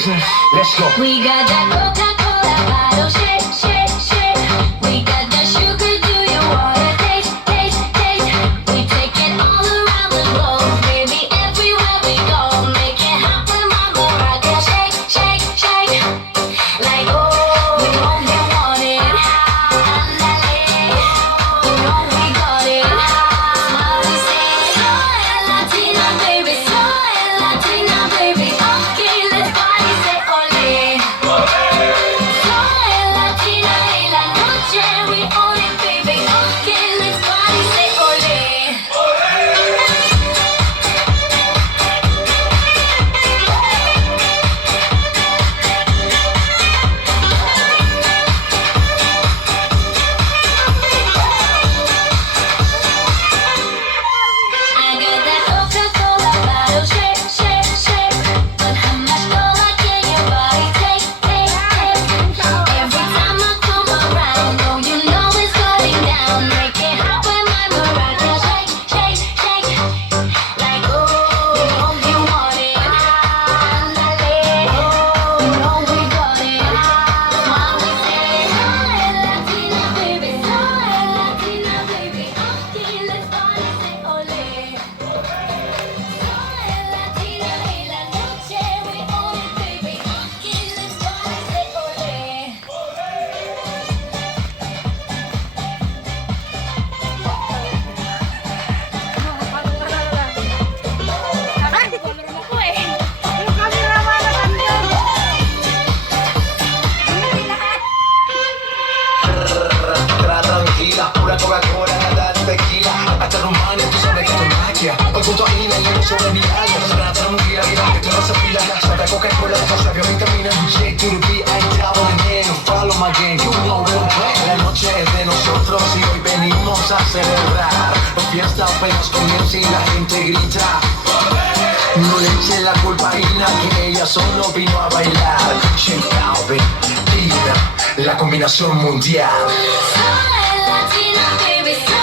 business. Let's go. We got that Coca-Cola bottle, shake, shake, shake. We got that sugar, do you wanna taste, taste, taste? We take it all around the globe, baby, everywhere we go. Make it happen, mama, rock it, shake, shake, shake. Like, oh, we know you want it. Andale, we know we got it. Smile, we say, soy Latina, baby, soy Latina, baby. Okay, let's party, say ole. Soy Latina y la noche, we own it, baby. Okay, let's party, say ole. I got that Coca-Cola bottle, shake, shake, shake. But how much cola can your body take, take, take? Every time I come around, oh, you know it's going down. Make it happen, my maraca, shake, shake, shake. Like, oh, we know you want it. Andale, oh, you know we got it. Smile, we say, soy Latina, baby, soy Latina, baby. Okay, let's party, say ole. Soy Latina y la noche, we own it, baby. Okay, let's party, say ole. Tranquila, pura Coca-Cola, nada de tequila. Hasta Rumania, tú sabes que esto es magia. Hoy junto a Ina y yo sobre mi área. Será tranquila, mira que tú no se pila. Saca Coca-Cola, cosa que vitamina. J to the B, I double the N. Follow my game, you know we don't play. La noche es de nosotros y hoy venimos a celebrar. La fiesta apenas comienza y la gente grita. No le echen la culpa a Ina, que ella solo vino a bailar. J Balvin, Ina, la combinación mundial. Soy Latina, baby, soy